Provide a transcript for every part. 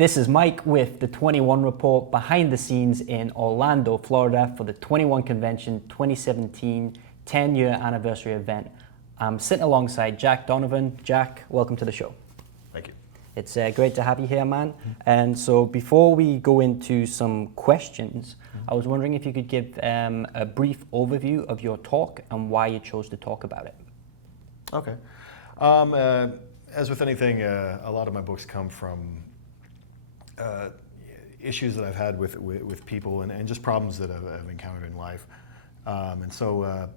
This is Mike with the 21 Report behind the scenes in Orlando, Florida for the 21 Convention 2017 10-year anniversary event. I'm sitting alongside Jack Donovan. Jack, welcome to the show. Thank you. It's great to have you here, man. And so before we go into some questions, I was wondering if you could give a brief overview of your talk and why you chose to talk about it. Okay. As with anything, a lot of my books come from issues that I've had with people and just problems that I've encountered in life. And so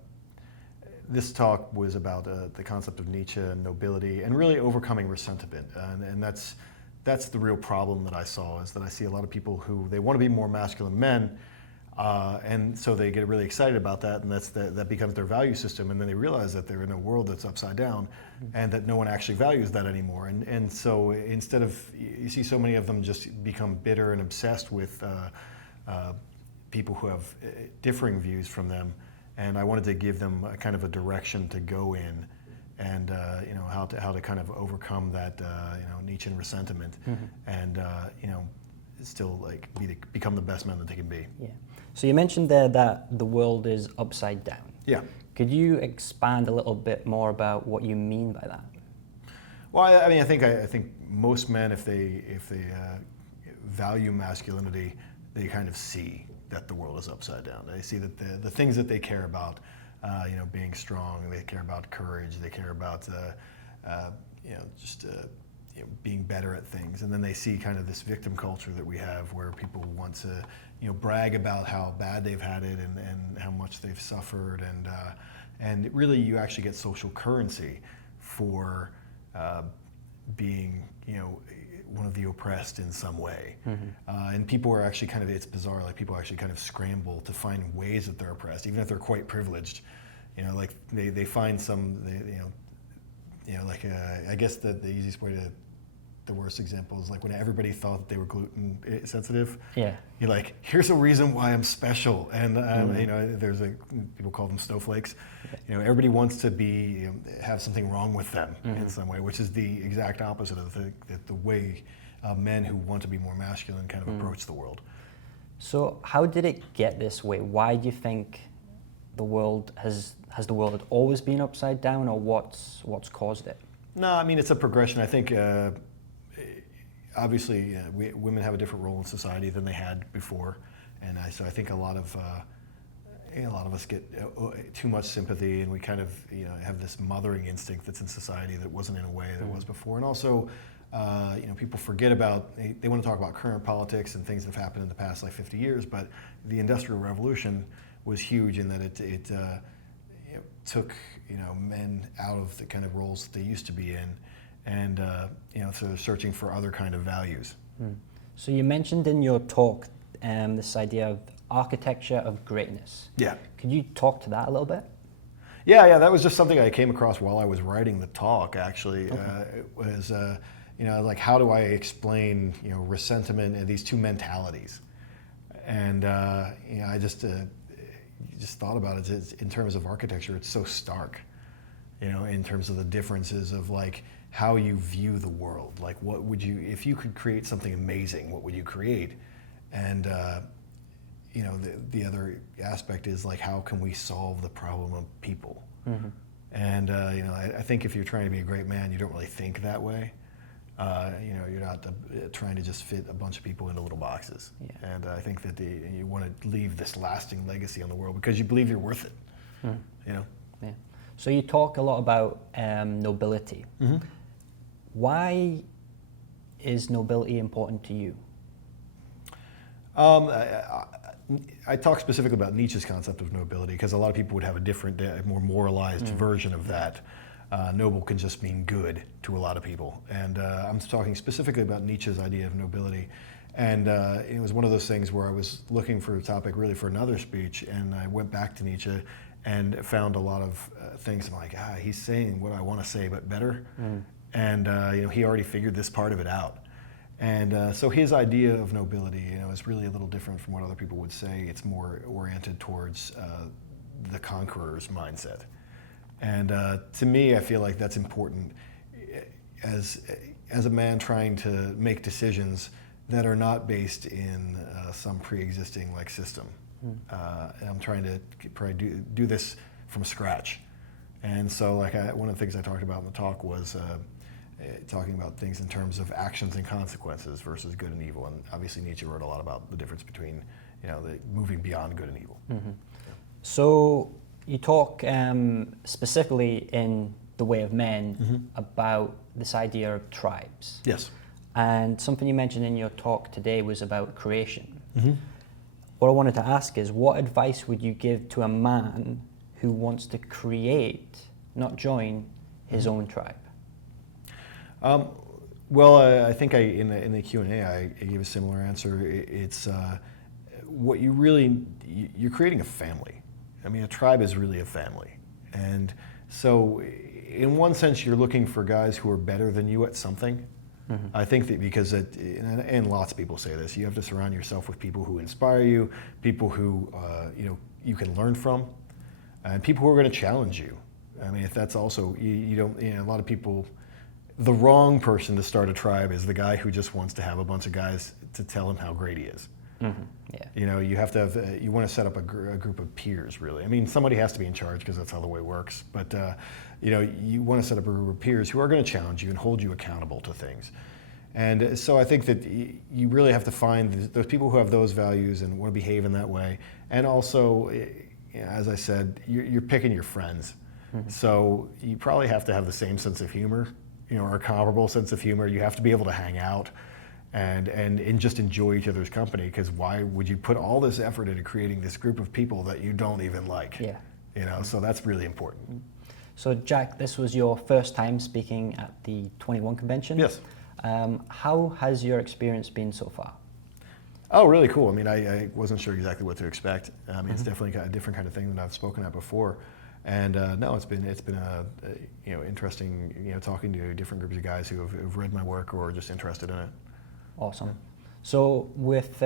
this talk was about the concept of Nietzsche and nobility and really overcoming resentment. And that's the real problem that I saw, is that I see a lot of people who they want to be more masculine men, and so they get really excited about that, and that becomes their value system, and then they realize that they're in a world that's upside down and that no one actually values that anymore. And so instead of, you see so many of them just become bitter and obsessed with people who have differing views from them, and I wanted to give them a kind of a direction to go in, and how to kind of overcome that Nietzschean resentment, and still like become the best man that they can be. Yeah. So you mentioned there that the world is upside down. Yeah. Could you expand a little bit more about what you mean by that? Well, I think most men, if they value masculinity, they kind of see that the world is upside down. They see that the things that they care about, being strong, they care about courage, they care about being better at things, and then they see kind of this victim culture that we have, where people want to brag about how bad they've had it and how much they've suffered, and really you actually get social currency for being one of the oppressed in some way. And people are actually kind of, it's bizarre, like people actually kind of scramble to find ways that they're oppressed, even if they're quite privileged. Like they find some, I guess the easiest way to, the worst example is like when everybody thought that they were gluten sensitive. Yeah. You're like, here's a reason why I'm special, and there's people call them snowflakes. Everybody wants to be have something wrong with them in some way, which is the exact opposite of the way men who want to be more masculine kind of approach the world. So how did it get this way? Why do you think the world has the world always been upside down, or what's caused it? No, I mean, it's a progression. I think obviously women have a different role in society than they had before, and so I think a lot of us get too much sympathy, and we kind of have this mothering instinct that's in society that wasn't in a way that was before. And also people forget about, they want to talk about current politics and things that have happened in the past like 50 years, but the Industrial Revolution was huge in that it took men out of the kind of roles that they used to be in, and so they're searching for other kind of values. So you mentioned in your talk this idea of architecture of greatness. Yeah. Could you talk to that a little bit? Yeah, that was just something I came across while I was writing the talk, actually. Okay. It was like, how do I explain resentment and these two mentalities? And I just thought about it in terms of architecture. It's so stark, in terms of the differences of like how you view the world. Like, what would you, if you could create something amazing, what would you create? And the other aspect is like, how can we solve the problem of people? And I think if you're trying to be a great man, you don't really think that way. You're not trying to just fit a bunch of people into little boxes. Yeah. And I think that you want to leave this lasting legacy on the world because you believe you're worth it. Yeah. So you talk a lot about nobility. Why is nobility important to you? I talk specifically about Nietzsche's concept of nobility because a lot of people would have a different, more moralized version of that. Noble can just mean good to a lot of people. And I'm talking specifically about Nietzsche's idea of nobility. And it was one of those things where I was looking for a topic really for another speech, and I went back to Nietzsche and found a lot of things. I'm like, he's saying what I want to say, but better. And he already figured this part of it out. And so his idea of nobility, is really a little different from what other people would say. It's more oriented towards the conqueror's mindset. And to me, I feel like that's important as a man trying to make decisions that are not based in some pre-existing like system. And I'm trying to probably do this from scratch. And so like one of the things I talked about in the talk was talking about things in terms of actions and consequences versus good and evil. And obviously Nietzsche wrote a lot about the difference between, the moving beyond good and evil. Mm-hmm. So you talk specifically in The Way of Men about this idea of tribes. Yes. And something you mentioned in your talk today was about creation. Mm-hmm. What I wanted to ask is, what advice would you give to a man who wants to create, not join, his own tribe? Well, I think in the Q&A I gave a similar answer. It's what you're creating a family. I mean, a tribe is really a family. And so in one sense, you're looking for guys who are better than you at something. Mm-hmm. I think that because, and lots of people say this, you have to surround yourself with people who inspire you, people who you can learn from, and people who are going to challenge you. I mean, if that's also, you don't, a lot of people, the wrong person to start a tribe is the guy who just wants to have a bunch of guys to tell him how great he is. Mm-hmm. Yeah. You have to have, you want to set up a group of peers, really. I mean, somebody has to be in charge because that's how the way it works. But, you want to set up a group of peers who are going to challenge you and hold you accountable to things. And so I think that you really have to find those people who have those values and want to behave in that way. And also, as I said, you're picking your friends. Mm-hmm. So you probably have to have the same sense of humor, or a comparable sense of humor. You have to be able to hang out and just enjoy each other's company, because why would you put all this effort into creating this group of people that you don't even like? Yeah. So that's really important. So Jack, this was your first time speaking at the 21 convention. Yes. How has your experience been so far? Oh, really cool. I mean, I wasn't sure exactly what to expect. I mean, it's definitely a different kind of thing than I've spoken at before. And no, it's been interesting, talking to different groups of guys who've read my work or are just interested in it. Awesome. So with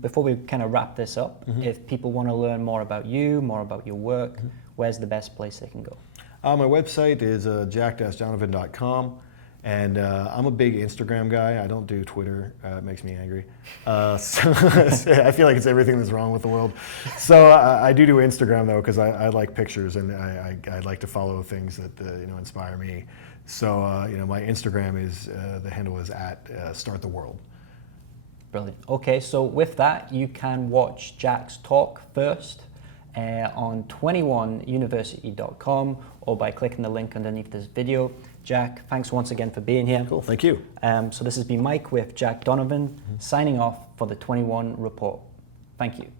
before we kind of wrap this up, if people want to learn more about you, more about your work, where's the best place they can go? My website is jack-donovan.com, and I'm a big Instagram guy. I don't do Twitter. It makes me angry. So I feel like it's everything that's wrong with the world. So I do Instagram, though, because I like pictures, and I like to follow things that inspire me. So my Instagram is, the handle is @starttheworld. Brilliant. Okay, so with that, you can watch Jack's talk first on 21university.com or by clicking the link underneath this video. Jack, thanks once again for being here. Cool, thank you. So this has been Mike with Jack Donovan, signing off for the 21 Report. Thank you.